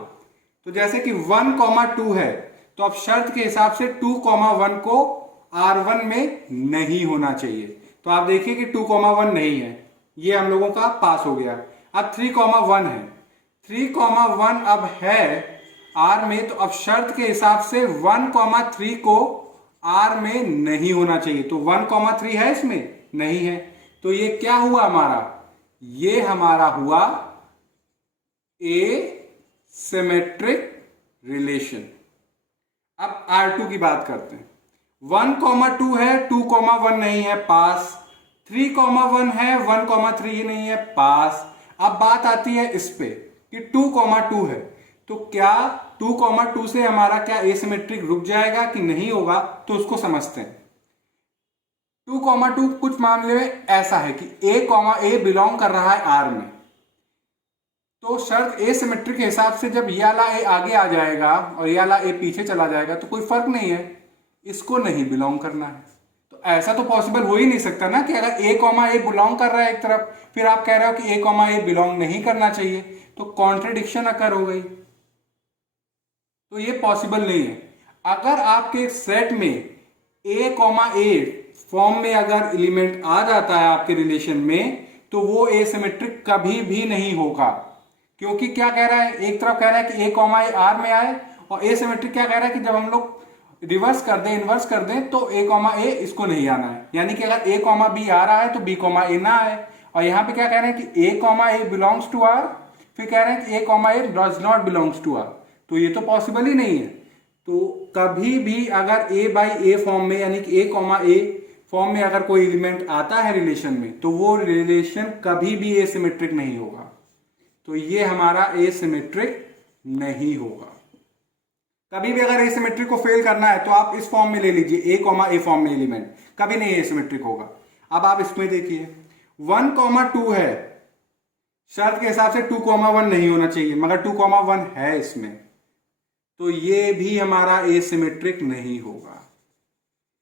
तो जैसे कि 1 कॉमा 2 है तो अब शर्त के हिसाब से 2 कॉमा 1 को R1 में नहीं होना चाहिए। तो आप देखिए कि 2 कॉमा 1 नहीं है, ये हम लोगों का पास हो गया। अब 3 कॉमा 1 है, 3 कॉमा 1 अब है R में, तो अब शर्त के हिसाब से 1 कॉमा 3 को R में नहीं होना चाहिए। तो 1 कॉमा 3 है इसमें नहीं है, तो ये क्या हुआ हमारा? ये हमारा हुआ एसिमेट्रिक रिलेशन। अब R2 की बात करते हैं। 1 कॉमा 2 है, 2 कॉमा 1 नहीं है, पास। 3 कॉमा 1 है, 1 कॉमा 3 नहीं है, पास। अब बात आती है इस पे कि 2 कॉमा 2 है, तो क्या 2 कॉमा 2 से हमारा क्या एसिमेट्रिक रुक जाएगा कि नहीं होगा? तो उसको समझते हैं। 2 कॉमा 2 कुछ मामले में ऐसा है कि a कॉमा ए बिलोंग कर रहा है R में, तो शर्त एसिमेट्रिक के हिसाब से जब ये वाला ए आगे आ जाएगा और ये वाला ए पीछे चला जाएगा तो कोई फर्क नहीं है, इसको नहीं बिलोंग करना है। तो ऐसा तो पॉसिबल हो ही नहीं सकता ना कि अगर a कॉमा ए बिलोंग कर रहा है एक तरफ, फिर आप कह रहे हो कि a कॉमा ए बिलोंग नहीं करना चाहिए, तो कॉन्ट्रडिक्शन अकर हो गई। तो ये पॉसिबल नहीं है। अगर आपके सेट में a कॉमा ए फॉर्म में अगर एलिमेंट आ जाता है आपके रिलेशन में तो वो एसिमेट्रिक कभी भी नहीं होगा, क्योंकि क्या कह रहा है? एक तरफ कह रहा है कि a कॉमा ए आर में आए और एसिमेट्रिक क्या कह रहा है कि जब हम लोग रिवर्स कर दें, इन्वर्स कर दें, तो a कॉमा ए इसको नहीं आना है। यानी कि अगर a कॉमा बी आ रहा है तो b कॉमा ए ना आए। और यहाँ पे क्या कह रहे हैं कि a comma A belongs to R, फिर कह रहे हैं कि a comma a does not belongs to R, तो ये तो पॉसिबल ही नहीं है। तो कभी भी अगर a बाई ए फॉर्म में यानी कि a कॉमा ए फॉर्म में अगर कोई एलिमेंट आता है रिलेशन में तो वो रिलेशन कभी भी एसिमेट्रिक नहीं होगा। तो ये हमारा एसिमेट्रिक नहीं होगा। कभी भी अगर एसिमेट्रिक को फेल करना है तो आप इस फॉर्म में ले लीजिए, a कॉमा ए फॉर्म में एलिमेंट कभी नहीं एसिमेट्रिक होगा। अब आप इसमें देखिए 1 कॉमा 2 है, शर्त के हिसाब से 2 कॉमा 1 नहीं होना चाहिए, मगर 2 कॉमा 1 है इसमें, तो ये भी हमारा एसिमेट्रिक नहीं होगा।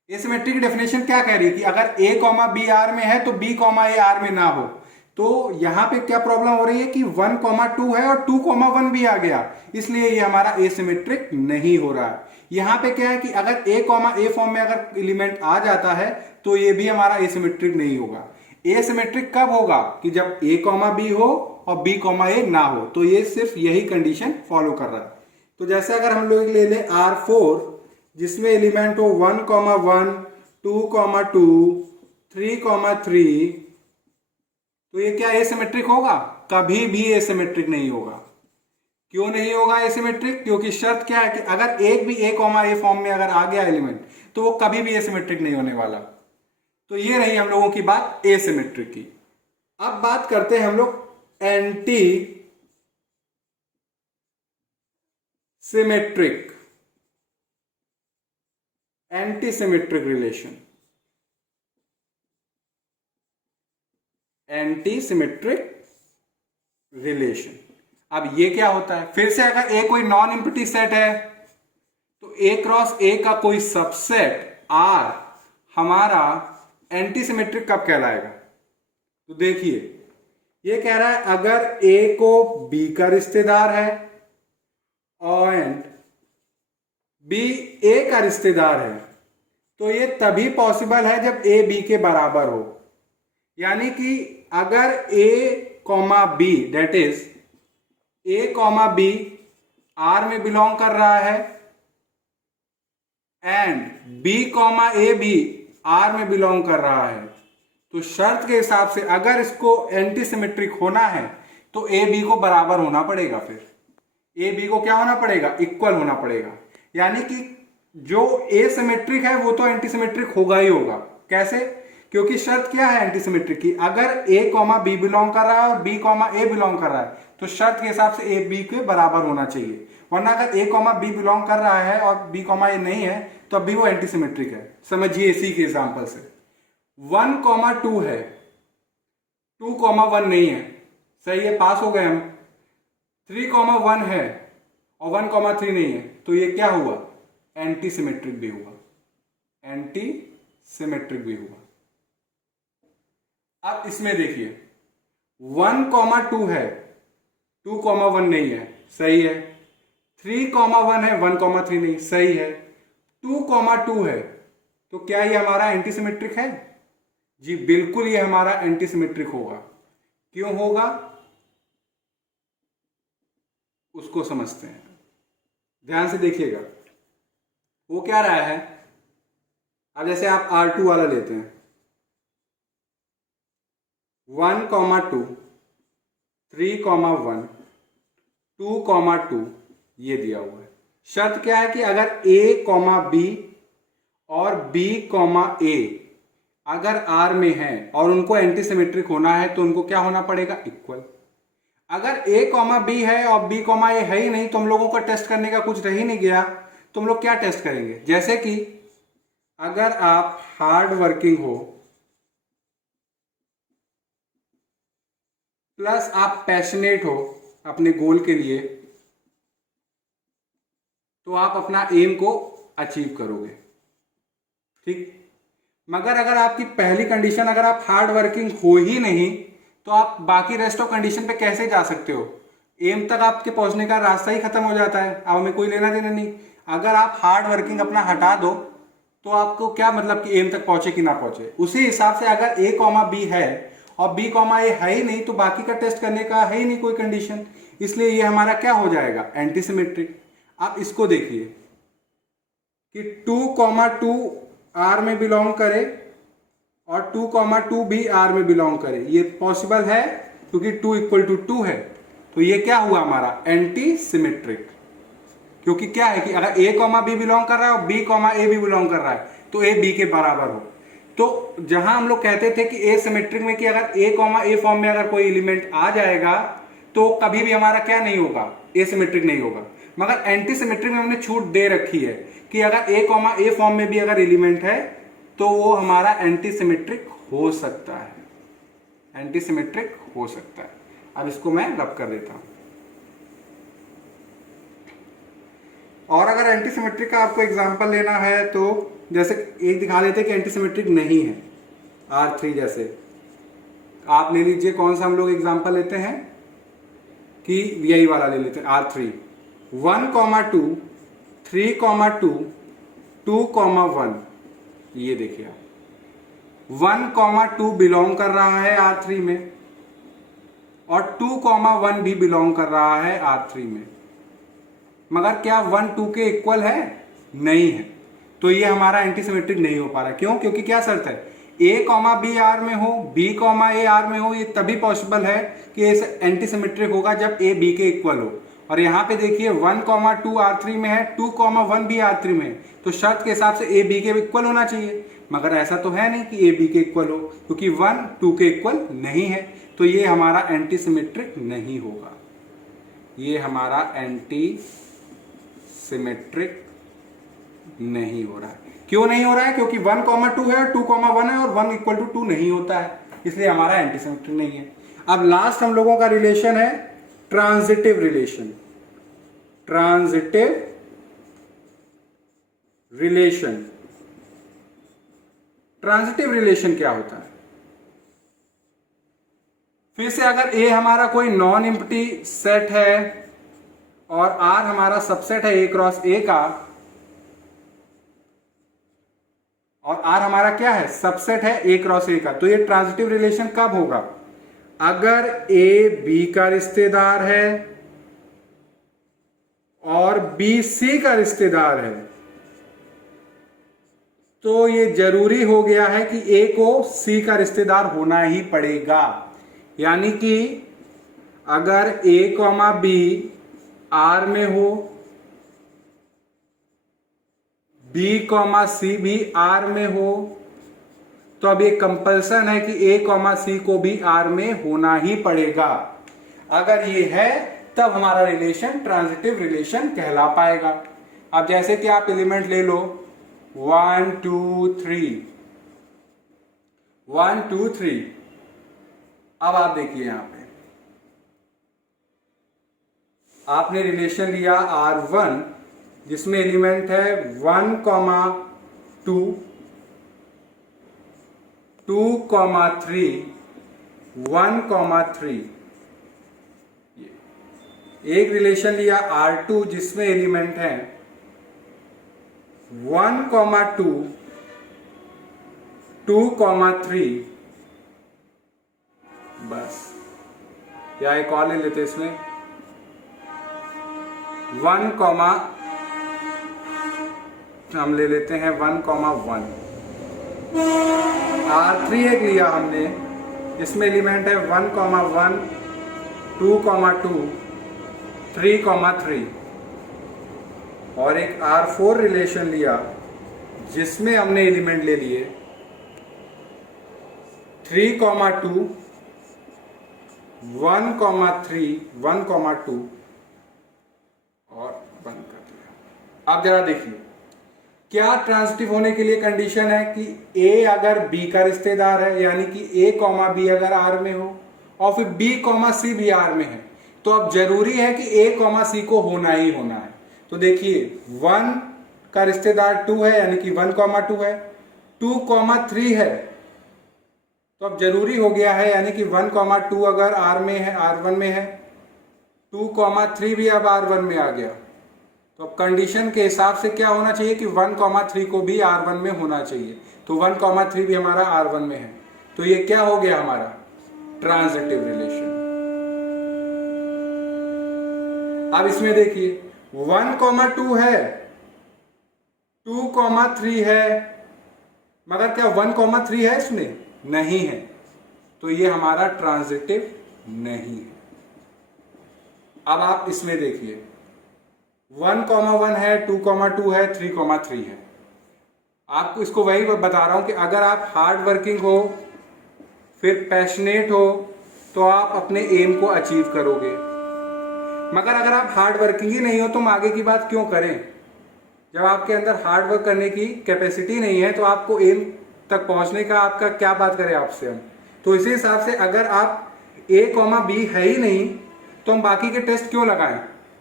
एसिमेट्रिक की डेफिनेशन क्या कह रही है कि अगर a कॉमा बी आर में है तो b कॉमा ए आर में ना हो। तो यहां पे क्या प्रॉब्लम हो रही है कि 1 कॉमा 2 है और 2 कॉमा 1 भी आ गया, इसलिए ये हमारा एसिमेट्रिक नहीं हो रहा है। यहां पे क्या है कि अगर a कॉमा ए फॉर्म में अगर एलिमेंट आ जाता है तो ये भी हमारा एसिमेट्रिक नहीं होगा। एसिमेट्रिक कब होगा? कि जब a कॉमा बी हो और b कॉमा ए ना हो। तो ये सिर्फ यही कंडीशन फॉलो कर रहा है। तो जैसे अगर हम लोग ले लें R4 जिसमें एलिमेंट हो 1 कॉमा 1 2 कॉमा 2 3 कॉमा 3, तो ये क्या एसिमेट्रिक होगा? कभी भी एसिमेट्रिक नहीं होगा। क्यों नहीं होगा एसिमेट्रिक? क्योंकि शर्त क्या है कि अगर एक भी a कॉमा ए फॉर्म में अगर आ गया एलिमेंट तो वो कभी भी एसिमेट्रिक नहीं होने वाला। तो ये रही हम लोगों की बात एसिमेट्रिक की। अब बात करते हैं हम लोग anti symmetric. Anti symmetric relation, anti symmetric relation. अब ये क्या होता है, फिर से अगर ए कोई नॉन एम्प्टी सेट है तो ए क्रॉस ए का कोई सबसेट आर हमारा एंटी सिमेट्रिक कब कहलाएगा। तो देखिए ये कह रहा है अगर ए को बी का रिश्तेदार है और बी ए का रिश्तेदार है तो ये तभी पॉसिबल है जब ए बी के बराबर हो। यानी कि अगर A comma B that is A comma B R में बिलोंग कर रहा है एंड बी कॉमा ए भी आर में बिलोंग कर रहा है, तो शर्त के हिसाब से अगर इसको एंटी सिमेट्रिक होना है तो ए बी को बराबर होना पड़ेगा। फिर ए बी को क्या होना पड़ेगा, इक्वल होना पड़ेगा। यानी कि जो ए सिमेट्रिक है वो तो एंटी सिमेट्रिक होगा ही होगा। कैसे, क्योंकि शर्त क्या है एंटी सिमेट्रिक की, अगर ए कॉमा बी बिलोंग कर रहा है और बी कॉमा ए बिलोंग कर रहा है तो शर्त के हिसाब से ए बी के बराबर होना चाहिए। वरना अगर ए कॉमा बी बिलोंग कर रहा है और बी कॉमा ए नहीं है तो अभी वो एंटी सिमेट्रिक है। समझिए इसी के एग्जांपल से 1 कॉमा 2 है, 2 कॉमा 1 नहीं है, सही है, पास हो गए हम। 3 कॉमा 1 है और 1 कॉमा 3 नहीं है, तो ये क्या हुआ, एंटी सिमेट्रिक भी हुआ, एंटी सिमेट्रिक भी हुआ। अब इसमें देखिए 1 कॉमा 2 है, 2 कॉमा 1 नहीं है, सही है। 3 कॉमा 1 है, 1 कॉमा 3 नहीं, सही है। 2 कॉमा 2 है, तो क्या ये हमारा एंटी सिमेट्रिक है? जी बिल्कुल ये हमारा एंटी सिमेट्रिक होगा। क्यों होगा उसको समझते हैं, ध्यान से देखिएगा। वो क्या रहा है, अब जैसे आप R2 वाला लेते हैं, 1 कॉमा 2, 3 कॉमा 1, 2 कॉमा 2 ये दिया हुआ है। शर्त क्या है कि अगर A कॉमा B और B कॉमा A अगर R में है और उनको एंटी सिमेट्रिक होना है तो उनको क्या होना पड़ेगा, इक्वल। अगर A कॉमा B है और B कॉमा A है ही नहीं तो हम लोगों का टेस्ट करने का कुछ रह ही नहीं गया, तो हम लोग क्या टेस्ट करेंगे। जैसे कि अगर आप हार्ड वर्किंग हो प्लस आप पैशनेट हो अपने गोल के लिए, तो आप अपना एम को अचीव करोगे, ठीक। मगर अगर आपकी पहली कंडीशन, अगर आप हार्ड वर्किंग हो ही नहीं तो आप बाकी रेस्ट ऑफ कंडीशन पे कैसे जा सकते हो। एम तक आपके पहुंचने का रास्ता ही खत्म हो जाता है, अब हमें कोई लेना देना नहीं। अगर आप हार्ड वर्किंग अपना हटा दो तो आपको क्या मतलब कि एम तक पहुंचे कि ना पहुंचे। उसी हिसाब से अगर ए कॉमा बी है और बी कॉमा ए है ही नहीं तो बाकी का टेस्ट करने का है ही नहीं कोई कंडीशन, इसलिए ये हमारा क्या हो जाएगा, एंटी सिमेट्रिक। आप इसको देखिए कि 2 कॉमा 2 आर में बिलोंग करे और 2 कॉमा 2 भी आर में बिलोंग करे, ये पॉसिबल है क्योंकि 2 इक्वल टू 2 है। तो ये क्या हुआ हमारा एंटी सिमेट्रिक, क्योंकि क्या है कि अगर ए कॉमा बी बिलोंग कर रहा है और बी कॉमा ए भी बिलोंग कर रहा है तो ए बी के बराबर हो। तो जहां हम लोग कहते थे कि ए सिमेट्रिक में कि अगर ए कॉमा ए फॉर्म में अगर कोई एलिमेंट आ जाएगा तो कभी भी हमारा क्या नहीं होगा, ए सिमेट्रिक नहीं होगा। मगर एंटी सिमेट्रिक में हमने छूट दे रखी है कि अगर ए कॉमा ए फॉर्म में भी अगर एलिमेंट है तो वो हमारा एंटी सिमेट्रिक हो सकता है, एंटी सिमेट्रिक हो सकता है। अब इसको मैं रब कर देता हूं। और अगर एंटी सिमेट्रिक का आपको एग्जांपल लेना है तो जैसे एक दिखा देते कि एंटी सिमेट्रिक नहीं है, R3 जैसे आप ले लीजिए। कौन सा हम लोग एग्जांपल लेते हैं कि यही वाला ले लेते हैं, R3। 1 कॉमा 2, 3 कॉमा 2, 2 कॉमा 1, ये देखिए आप 1 कॉमा 2 बिलोंग कर रहा है R3 में और 2 कॉमा 1 भी बिलोंग कर रहा है R3 में। मगर क्या 1 2 के इक्वल है, नहीं है, तो ये हमारा एंटी सिमेट्रिक नहीं हो पा रहा। क्यों, क्योंकि क्या शर्त है, ए कॉमा बी आर में हो, बी कॉमा ए आर में हो, ये तभी पॉसिबल है कि एंटी सिमेट्रिक होगा जब ए बी के इक्वल हो। और यहाँ पे देखिए 1 कॉमा 2 R3 में है, 2 कॉमा 1 भी R3 में है, तो शर्त के हिसाब से ए बी के इक्वल होना चाहिए। मगर ऐसा तो है नहीं कि ए बी के इक्वल हो, क्योंकि 1 2 के इक्वल नहीं है, तो ये हमारा एंटी सिमेट्रिक नहीं होगा, ये हमारा एंटी सिमेट्रिक नहीं हो रहा है। क्यों नहीं हो रहा है? क्योंकि 1,2 है और 2,1 है और 1 = 2 नहीं होता है, इसलिए हमारा एंटी सिमेट्रिक नहीं है। अब लास्ट हम लोगों का रिलेशन है transitive relation. Transitive relation, transitive relation क्या होता है? फिर से अगर ए हमारा कोई नॉन एम्प्टी सेट है और आर हमारा सबसेट है ए क्रॉस ए का, और आर हमारा क्या है? सबसेट है ए क्रॉस ए का, तो ये ट्रांजिटिव रिलेशन कब होगा? अगर ए बी का रिश्तेदार है और बी सी का रिश्तेदार है, तो ये जरूरी हो गया है कि ए को सी का रिश्तेदार होना ही पड़ेगा। यानी कि अगर ए कॉमा बी आर में हो, बी कॉमा सी भी आर में हो, तो अब ये कंपल्सन है कि ए कॉमा सी को भी आर में होना ही पड़ेगा। अगर ये है तब हमारा रिलेशन ट्रांजिटिव रिलेशन कहला पाएगा। अब जैसे कि आप एलिमेंट ले लो 1 2 3, 1 2 3। अब आप देखिए यहां पे आपने रिलेशन लिया R1 जिसमें एलिमेंट है 1, 2, 2, 3, 1, 3। एक रिलेशन लिया R2 जिसमें एलिमेंट है 1, 2, 2, 3। बस, या एक और ले लेते इसमें 1, हम ले लेते हैं 1, 1। R3 एक लिया हमने, इसमें एलिमेंट है 1, 1, 2, 2, 3, 3। और एक R4 रिलेशन लिया जिसमें हमने एलिमेंट ले लिए 3, 2, 1, 3, 1, 2 और 1 कर दिया। अब जरा देखिए क्या ट्रांजिटिव होने के लिए कंडीशन है कि A अगर B का रिश्तेदार है, यानी कि A कॉमा B अगर R में हो और फिर B कॉमा C भी R में है, तो अब जरूरी है कि A कॉमा C को होना ही होना है। तो देखिए 1 का रिश्तेदार 2 है, यानी कि 1, 2 है, 2, 3 है, तो अब जरूरी हो गया है, यानी कि 1, 2 अगर R में है, R1 में है, 2, 3 भी अब R1 में आ गया, तो अब कंडीशन के हिसाब से क्या होना चाहिए कि 1, 3 को भी R1 में होना चाहिए। तो 1, 3 भी हमारा R1 में है, तो ये क्या हो गया हमारा ट्रांजिटिव रिलेशन। अब इसमें देखिए 1, 2 है, 2, 3 है, मगर क्या 1, 3 है इसमें? नहीं है, तो ये हमारा ट्रांजिटिव नहीं है। अब आप इसमें देखिए 1, 1 है, 2, 2 है, 3, 3 है। आपको इसको वही बता रहा हूं कि अगर आप हार्ड वर्किंग हो, फिर पैशनेट हो, तो आप अपने एम को अचीव करोगे। मगर अगर आप हार्ड वर्किंग ही नहीं हो तो हम आगे की बात क्यों करें? जब आपके अंदर हार्ड वर्क करने की कैपेसिटी नहीं है तो आपको एम तक पहुंचने का आपका क्या बात करें आपसे हम? तो इसी हिसाब से अगर आप A, B है ही नहीं तो हम बाकी के टेस्ट क्यों लगाएं?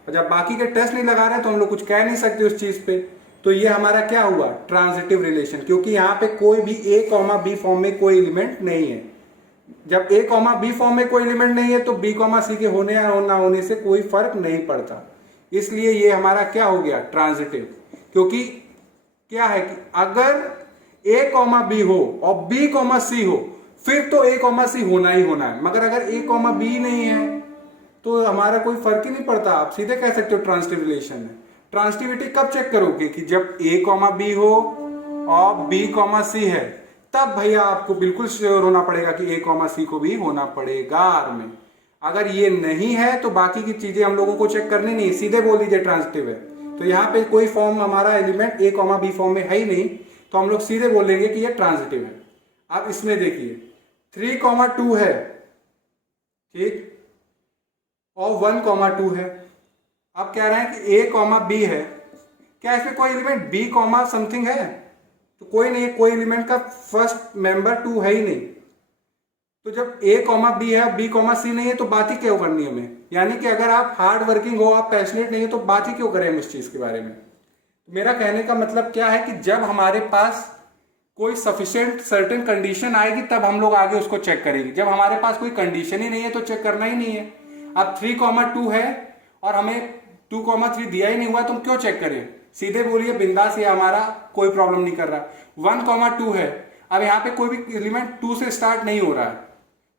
और जब बाकी के टेस्ट नहीं लगा रहे तो हम लोग कुछ कह नहीं सकते उस चीज पे। तो ये हमारा क्या हुआ ट्रांजिटिव रिलेशन, क्योंकि यहाँ पे कोई भी A, B फॉर्म में कोई एलिमेंट नहीं है। जब A, B फॉर्म में कोई एलिमेंट नहीं है तो B, C के होने या ना होने से कोई फर्क नहीं पड़ता। इसलिए ये हमारा क्या हो गया ट्रांजिटिव, क्योंकि क्या है कि अगर A, B हो और B, C हो फिर तो A, C होना ही होना है। मगर अगर A, B नहीं है तो हमारा कोई फर्क ही नहीं पड़ता। आप सीधे कह सकते हो ट्रांजिटिव रिलेशन है। ट्रांजिटिविटी कब चेक करोगे कि जब A, B हो और B, C है, तब भैया आपको बिल्कुल श्योर होना पड़ेगा कि A, C को भी होना पड़ेगा R में। अगर ये नहीं है तो बाकी की चीजें हम लोगों को चेक करनी नहीं, सीधे बोल दीजिए ट्रांजिटिव है। तो यहाँ पे कोई फॉर्म हमारा एलिमेंट A, B फॉर्म में है ही नहीं, तो हम लोग सीधे बोलेंगे कि ये ट्रांजिटिव है। अब इसमें देखिए 3, 2 है, ठीक, और 1, 2 है। अब कह रहे हैं कि A, B है, क्या इसमें कोई एलिमेंट बी कॉमा समथिंग है? तो कोई नहीं है, कोई एलिमेंट का फर्स्ट मेंबर 2 है ही नहीं। तो जब ए कॉमा बी है, बी कॉमा सी नहीं है, तो बात ही क्यों करनी है हमें? यानी कि अगर आप हार्ड वर्किंग हो, आप पैशनेट नहीं हो, तो बात ही क्यों करें हम इस चीज के बारे में? मेरा कहने का मतलब क्या है कि जब हमारे पास कोई सफिशिएंट सर्टेन कंडीशन आएगी तब हम लोग आगे उसको चेक करेंगे। जब हमारे पास कोई कंडीशन ही नहीं है तो चेक करना ही नहीं है। अब 3,2 है और हमें 2,3 दिया ही नहीं हुआ, तुम क्यों चेक करें? सीधे बोलिए बिंदास, ये हमारा कोई प्रॉब्लम नहीं कर रहा। 1,2 है, अब यहाँ पे कोई भी एलिमेंट 2 से स्टार्ट नहीं हो रहा है,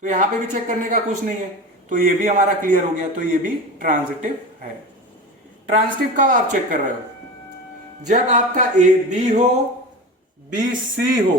तो यहाँ पे भी चेक करने का कुछ नहीं है, तो ये भी हमारा क्लियर हो गया। तो ये भी ट्रांजिटिव है। ट्रांजिटिव कब आप चेक कर रहे हो? जब आपका ए बी हो, बी सी हो,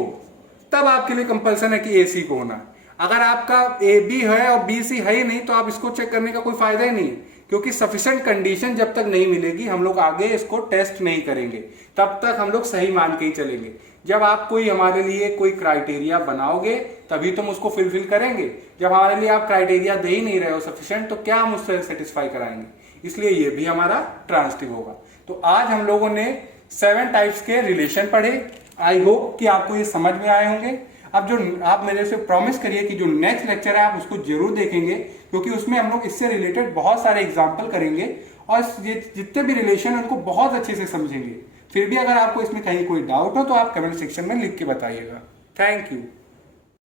तब आपके लिए कंपल्सन है कि ए सी को होना। अगर आपका ए बी है और बी सी है ही नहीं, तो आप इसको चेक करने का कोई फायदा ही नहीं है, क्योंकि सफिशिएंट कंडीशन जब तक नहीं मिलेगी हम लोग आगे इसको टेस्ट नहीं करेंगे, तब तक हम लोग सही मान के ही चलेंगे। जब आप कोई हमारे लिए कोई क्राइटेरिया बनाओगे तभी तुम उसको फुलफिल करेंगे। जब हमारे लिए आप क्राइटेरिया दे ही नहीं रहे हो सफिशिएंट, तो क्या हम उससे सेटिस्फाई कराएंगे? इसलिए ये भी हमारा ट्रांजिटिव होगा। तो आज हम लोगों ने 7 टाइप्स के रिलेशन पढ़े। आई होप कि आपको ये समझ में आए होंगे। अब जो आप मेरे से प्रॉमिस करिए कि जो नेक्स्ट लेक्चर है आप उसको जरूर देखेंगे, क्योंकि उसमें हम लोग इससे रिलेटेड बहुत सारे एग्जाम्पल करेंगे और ये जितने भी रिलेशन है उनको बहुत अच्छे से समझेंगे। फिर भी अगर आपको इसमें कहीं कोई डाउट हो तो आप कमेंट सेक्शन में लिख के बताइएगा। Thank you.